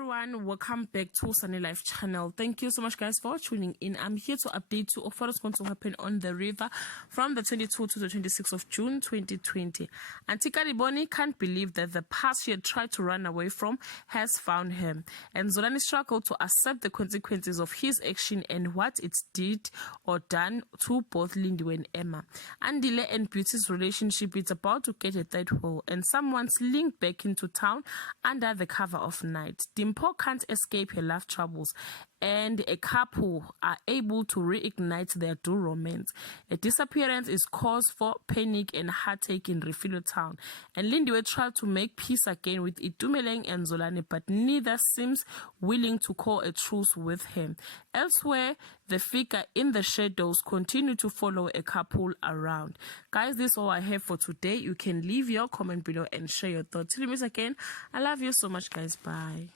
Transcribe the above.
everyone, welcome back to Sunny Life channel. Thank you so much guys for tuning in. I'm here to update you of what is going to happen on the river from the 22th to the 26th of June 2020. Auntie Kariboni can't believe that the past she had tried to run away from has found him, and Zolani struggled to accept the consequences of his action and what it did or done to both Lindiwe and Emma. Andile and Beauty's relationship is about to get a third hole, and someone's linked back into town under the cover of night. Dimpo can't escape her love troubles, and a couple are able to reignite their dual romance. A disappearance is cause for panic and heartache in Refilo town, and Lindiwe tried to make peace again with Itumeleng and Zolani, but neither seems willing to call a truce with him. Elsewhere, the figure in the shadows continue to follow a couple around. Guys, this is all I have for today. You can leave your comment below and share your thoughts. Till we meet again, I love you so much guys. Bye.